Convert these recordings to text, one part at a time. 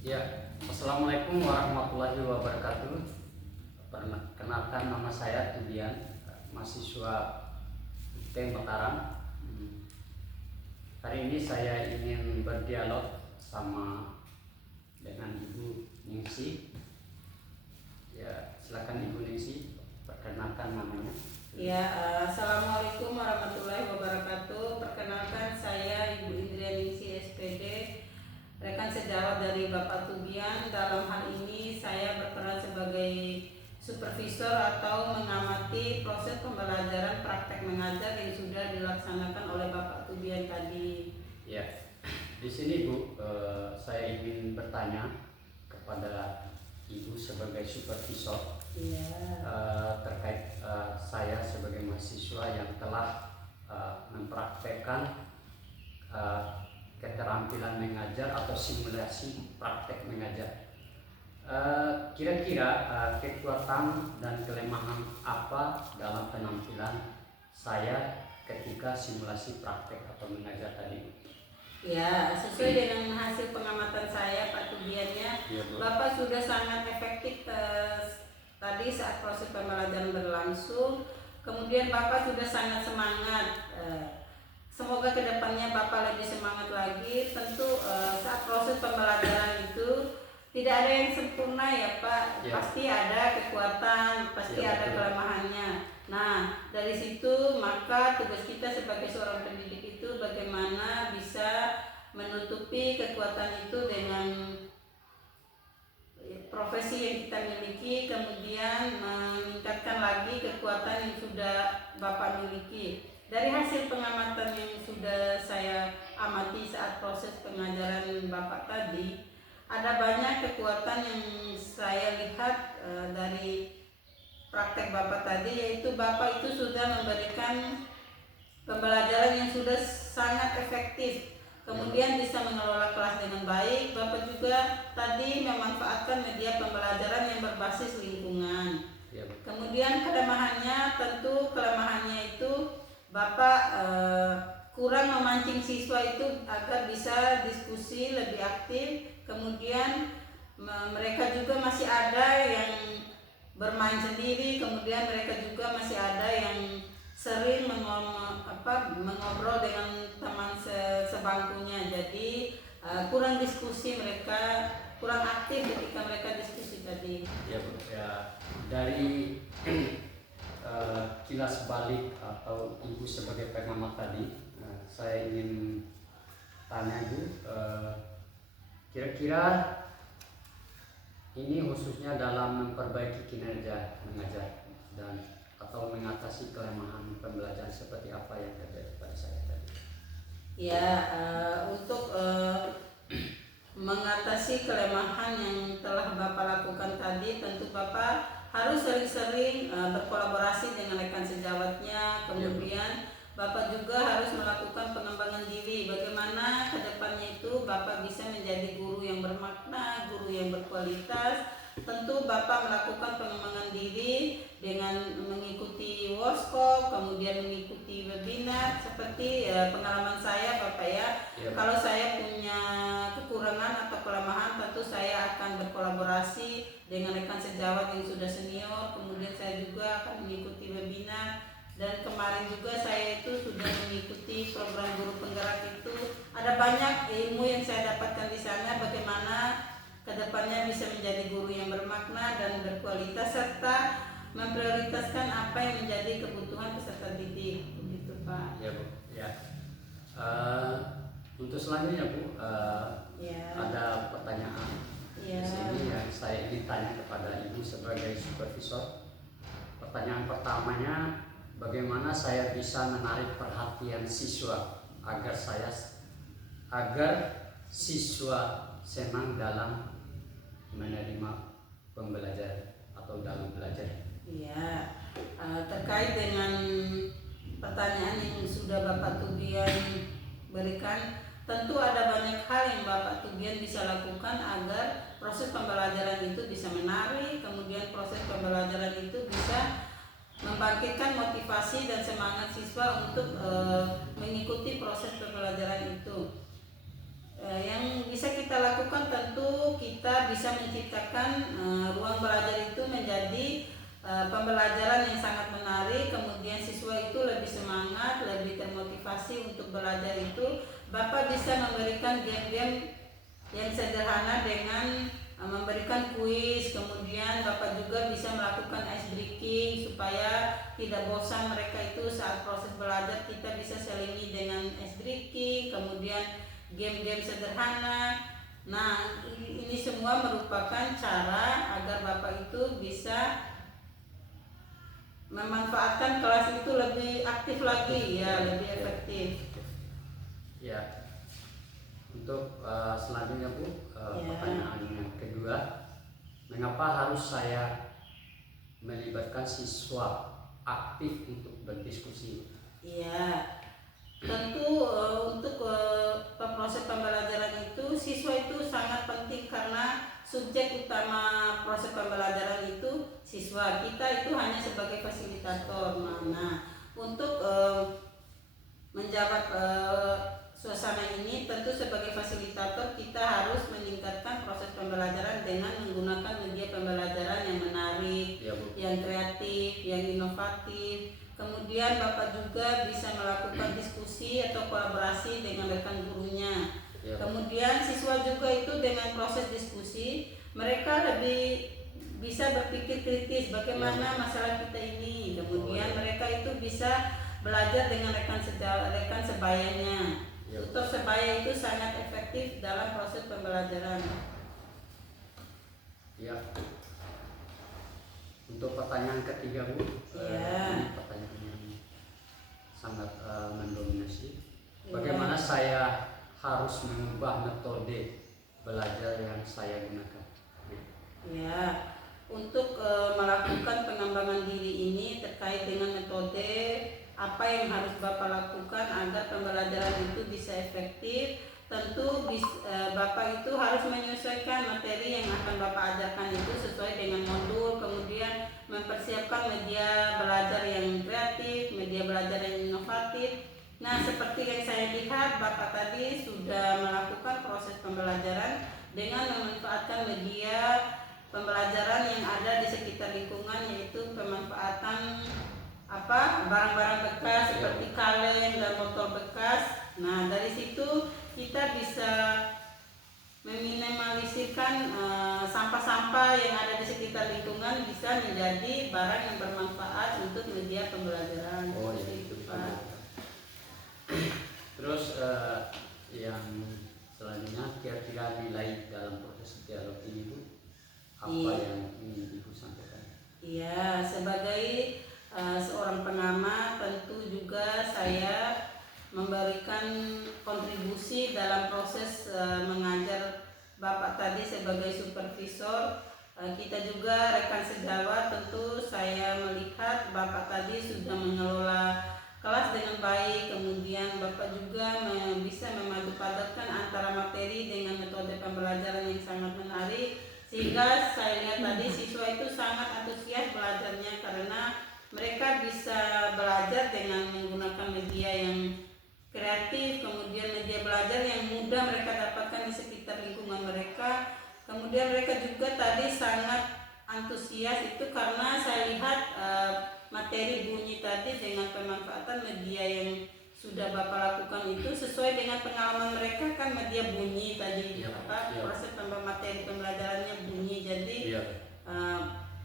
Ya, Assalamualaikum warahmatullahi wabarakatuh. Perkenalkan, nama saya Tubian, mahasiswa UT Mataram. Hari ini saya ingin berdialog sama dengan Ibu Ningsi. Ya, silakan Ibu Ningsi, perkenalkan namanya. Ya, Assalamualaikum warahmatullahi wabarakatuh. Perkenalkan, saya Ibu Indria Ningsi SPD, rekan sejawat dari Bapak Tubian. Dalam hal ini saya berperan sebagai supervisor atau mengamati proses pembelajaran praktek mengajar yang sudah dilaksanakan oleh Bapak Tubian tadi. Ya, di sini Bu, saya ingin bertanya kepada Ibu sebagai supervisor. Ya. Terkait saya sebagai mahasiswa yang telah mempraktekkan keterampilan mengajar atau simulasi praktek mengajar. Kira-kira kekuatan dan kelemahan apa dalam penampilan saya ketika simulasi praktek atau mengajar tadi? Ya, sesuai dengan hasil pengamatan saya, Pak Tubiannya, Ya, Bapak sudah sangat efektif tadi saat proses pembelajaran berlangsung. Kemudian Bapak sudah sangat semangat. Semoga kedepannya Bapak lebih semangat lagi. Tentu saat proses pembelajaran itu tidak ada yang sempurna ya Pak. Ya. Pasti ada kekuatan, pasti Ya, ada betul. kelemahannya. Nah, dari situ maka tugas kita sebagai seorang pendidik itu bagaimana bisa menutupi kekuatan itu dengan profesi yang kita miliki, kemudian meningkatkan lagi kekuatan yang sudah Bapak miliki. Dari hasil pengamatan yang sudah saya amati saat proses pengajaran Bapak tadi, ada banyak kekuatan yang saya lihat dari praktek Bapak tadi, yaitu Bapak itu sudah memberikan pembelajaran yang sudah sangat efektif. Kemudian bisa mengelola kelas dengan baik. Bapak juga tadi memanfaatkan media pembelajaran yang berbasis lingkungan. Ya. Kemudian kelemahannya, tentu kelemahannya itu Bapak kurang memancing siswa itu agar bisa diskusi lebih aktif. Kemudian mereka juga masih ada yang bermain sendiri. Kemudian mereka juga masih ada yang sering mengobrol dengan teman sebangkunya. Jadi kurang diskusi, mereka kurang aktif ketika mereka diskusi tadi. Ya, Bu. Ya, dari kilas balik atau Ibu sebagai pengamat tadi, saya ingin tanya Bu, kira-kira ini khususnya dalam memperbaiki kinerja mengajar dan atau mengatasi kelemahan pembelajaran seperti apa yang terjadi pada saya tadi. Ya, untuk mengatasi kelemahan yang telah Bapak lakukan tadi, tentu Bapak harus sering-sering berkolaborasi dengan rekan sejawatnya. Kemudian Bapak juga harus melakukan pengembangan diri. Bagaimana kedepannya itu Bapak bisa menjadi guru yang bermakna, guru yang berkualitas. Tentu Bapak melakukan pengembangan diri dengan mengikuti workshop, kemudian mengikuti webinar seperti pengalaman saya Bapak ya. Kalau saya punya kekurangan atau kelemahan, tentu saya akan berkolaborasi dengan rekan sejawat yang sudah senior. Kemudian saya juga akan mengikuti webinar. Dan kemarin juga saya itu sudah mengikuti program guru penggerak itu. Ada banyak ilmu yang saya dapatkan di sana, bagaimana kedepannya bisa menjadi guru yang bermakna dan berkualitas serta memprioritaskan apa yang menjadi kebutuhan peserta didik. Begitu Pak. Ya Bu. Ya. Untuk selanjutnya Bu, ada pertanyaan di sini yang saya ingin tanya kepada Ibu sebagai supervisor. Pertanyaan pertamanya, bagaimana saya bisa menarik perhatian siswa agar siswa senang dalam menerima pembelajaran atau dalam belajar? Iya, terkait dengan pertanyaan yang sudah Bapak Tubian berikan, tentu ada banyak hal yang Bapak Tubian bisa lakukan agar proses pembelajaran itu bisa menarik, kemudian proses pembelajaran itu bisa membangkitkan motivasi dan semangat siswa untuk mengikuti proses pembelajaran itu. Yang bisa kita lakukan, tentu kita bisa menciptakan ruang belajar itu menjadi pembelajaran yang sangat menarik, kemudian siswa itu lebih semangat, lebih termotivasi untuk belajar itu. Bapak bisa memberikan game-game yang sederhana dengan memberikan kuis, kemudian Bapak juga bisa melakukan ice breaking supaya tidak bosan mereka itu saat proses belajar. Kita bisa selingi dengan ice breaking, kemudian game-game sederhana. Nah, ini semua merupakan cara agar Bapak itu bisa memanfaatkan kelas itu lebih aktif lagi, ya, lebih efektif. Ya, untuk selanjutnya Bu, pertanyaan yang kedua, mengapa harus saya melibatkan siswa aktif untuk berdiskusi? Iya. Tentu untuk proses pembelajaran itu siswa itu sangat penting karena subjek utama proses pembelajaran itu siswa. Kita itu hanya sebagai fasilitator. Nah, untuk menjawab suasana ini, tentu sebagai fasilitator kita harus meningkatkan proses pembelajaran dengan menggunakan media pembelajaran yang menarik, Ya, Bu. yang kreatif, yang inovatif. Kemudian Bapak juga bisa melakukan diskusi atau kolaborasi dengan rekan gurunya. Ya. Kemudian siswa juga itu dengan proses diskusi mereka lebih bisa berpikir kritis bagaimana masalah kita ini. Kemudian mereka itu bisa belajar dengan rekan sebayanya. Tutor sebaya itu sangat efektif dalam proses pembelajaran. Ya. Untuk pertanyaan ketiga Bu, ini pertanyaan yang sangat mendominasi. Bagaimana saya harus mengubah metode belajar yang saya gunakan? Ya, untuk melakukan pengembangan diri ini terkait dengan metode, apa yang harus Bapak lakukan agar pembelajaran itu bisa efektif. Tentu Bapak itu harus menyesuaikan materi yang akan Bapak ajarkan itu sesuai dengan modul, kemudian mempersiapkan media belajar yang kreatif, media belajar yang inovatif. Nah, seperti yang saya lihat Bapak tadi sudah melakukan proses pembelajaran dengan memanfaatkan media pembelajaran yang ada di sekitar lingkungan, yaitu pemanfaatan barang-barang bekas seperti kaleng dan botol bekas. Nah, dari situ kita bisa meminimalisirkan sampah-sampah yang ada di sekitar lingkungan bisa menjadi barang yang bermanfaat untuk media pembelajaran. Oh, ya, itu Pak. Terus yang selanjutnya, kira-kira nilai dalam proses dialog ini Bu, apa yang ingin Ibu sampaikan? Iya, sebagai seorang pengamat tentu juga saya memberikan kontribusi dalam proses mengajar. Bapak tadi sebagai supervisor, kita juga rekan sejawat, tentu saya melihat Bapak tadi sudah mengelola kelas dengan baik, kemudian Bapak juga bisa memadupadankan antara materi dengan metode pembelajaran yang sangat menarik, sehingga saya lihat tadi siswa itu sangat antusias belajarnya karena mereka bisa belajar dengan menggunakan media yang kreatif, kemudian media belajar yang mudah mereka dapatkan di sekitar lingkungan mereka. Kemudian mereka juga tadi sangat antusias itu karena saya lihat materi bunyi tadi dengan pemanfaatan media yang sudah Bapak lakukan itu sesuai dengan pengalaman mereka, kan media bunyi tadi, proses materi pembelajarannya bunyi, jadi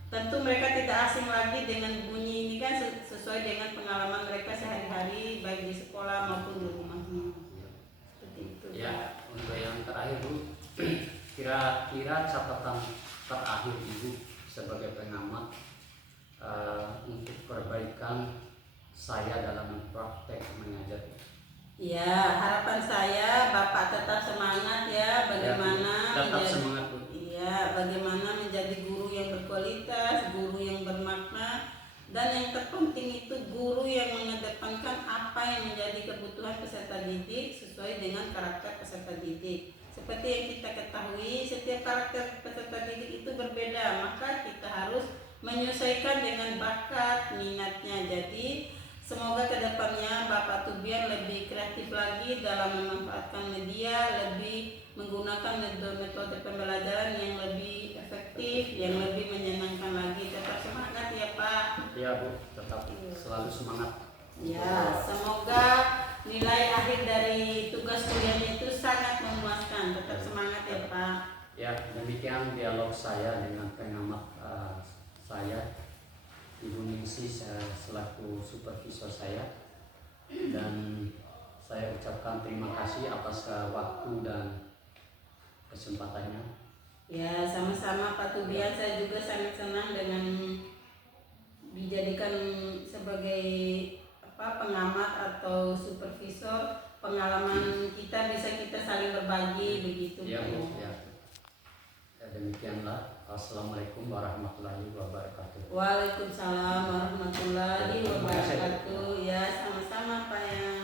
tentu mereka tidak asing lagi dengan bunyi ini, kan sesuai dengan pengalaman mereka sehari-hari baik di sekolah maupun di rumahnya. Seperti itu. Ya, untuk yang terakhir Bu, kira-kira catatan terakhir Ibu sebagai pengamat untuk perbaikan saya dalam mempraktek mengajar. Ya, harapan saya Bapak tetap semangat ya, bagaimana bagaimana menjadi guru yang berkualitas, guru yang bermakna, dan yang terpenting itu guru yang mengedepankan apa yang menjadi kebutuhan peserta didik sesuai dengan karakter peserta didik. Seperti yang kita ketahui, setiap karakter peserta didik itu berbeda, maka kita harus menyesuaikan dengan bakat minatnya. Jadi Semoga kedepannya Bapak Tubian lebih kreatif lagi dalam memanfaatkan media, lebih menggunakan metode pembelajaran yang lebih efektif, yang lebih menyenangkan lagi. Tetap semangat ya Pak. Ya Bu, tetap selalu semangat. Ya, semoga nilai akhir dari tugas kuliahnya itu sangat memuaskan. Tetap semangat ya Pak. Ya, demikian dialog saya dengan pengamat saya, Ibu Ningsih, selaku supervisor saya, dan saya ucapkan terima kasih atas waktu dan kesempatannya. Ya, sama-sama Pak Tubian, saya juga sangat senang dengan dijadikan sebagai pengamat atau supervisor. Pengalaman kita bisa kita saling berbagi begitu. Ya, Bu, ya. Demikianlah. Assalamualaikum warahmatullahi wabarakatuh. Waalaikumsalam warahmatullahi wabarakatuh. Ya, sama-sama Pak ya.